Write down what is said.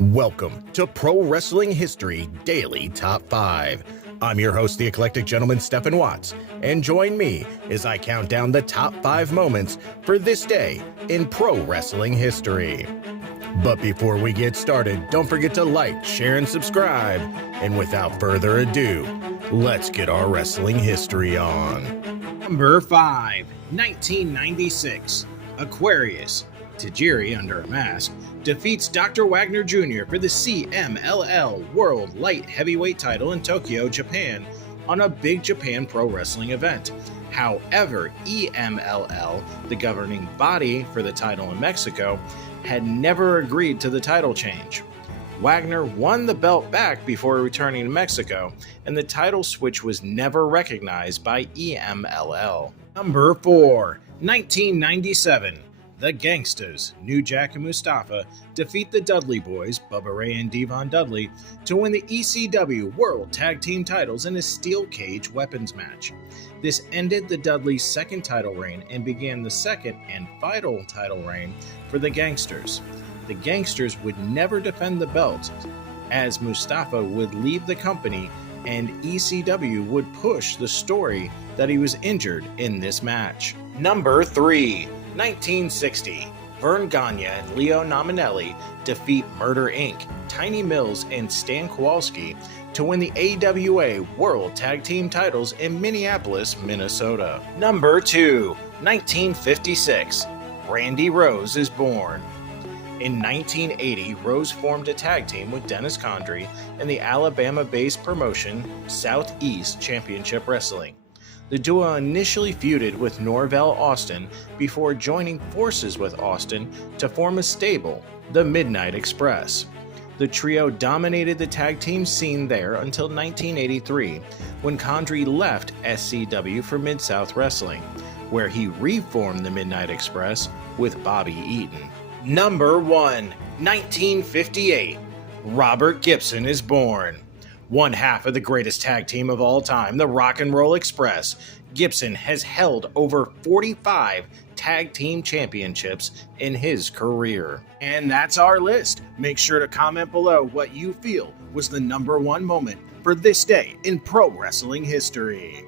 Welcome to Pro Wrestling History Daily Top 5. I'm your host, the eclectic gentleman, Stephen Watts, and join me as I count down the top 5 moments for this day in pro wrestling history. But before we get started, don't forget to like, share, and subscribe. And without further ado, let's get our wrestling history on. Number 5, 1996. Aquarius, Tajiri under a mask, defeats Dr. Wagner Jr. for the CMLL World Light Heavyweight title in Tokyo, Japan, on a Big Japan Pro Wrestling event. However, EMLL, the governing body for the title in Mexico, had never agreed to the title change. Wagner won the belt back before returning to Mexico, and the title switch was never recognized by EMLL. Number 4, 1997. The Gangsters, New Jack and Mustafa, defeat the Dudley Boys, Bubba Ray and Devon Dudley, to win the ECW World Tag Team titles in a steel cage weapons match. This ended the Dudleys' second title reign and began the second and final title reign for the Gangsters. The Gangsters would never defend the belts, as Mustafa would leave the company and ECW would push the story that he was injured in this match. Number 3, 1960. Vern Gagne and Leo Nominelli defeat Murder Inc., Tiny Mills, and Stan Kowalski to win the AWA World Tag Team titles in Minneapolis, Minnesota. Number 2, 1956. Randy Rose is born. In 1980, Rose formed a tag team with Dennis Condrey in the Alabama-based promotion Southeast Championship Wrestling. The duo initially feuded with Norvell Austin before joining forces with Austin to form a stable, the Midnight Express. The trio dominated the tag team scene there until 1983, when Condrey left SCW for Mid-South Wrestling, where he reformed the Midnight Express with Bobby Eaton. Number 1, 1958. Robert Gibson is born. One half of the greatest tag team of all time, the Rock and Roll Express, Gibson has held over 45 tag team championships in his career. And that's our list. Make sure to comment below what you feel was the number 1 moment for this day in pro wrestling history.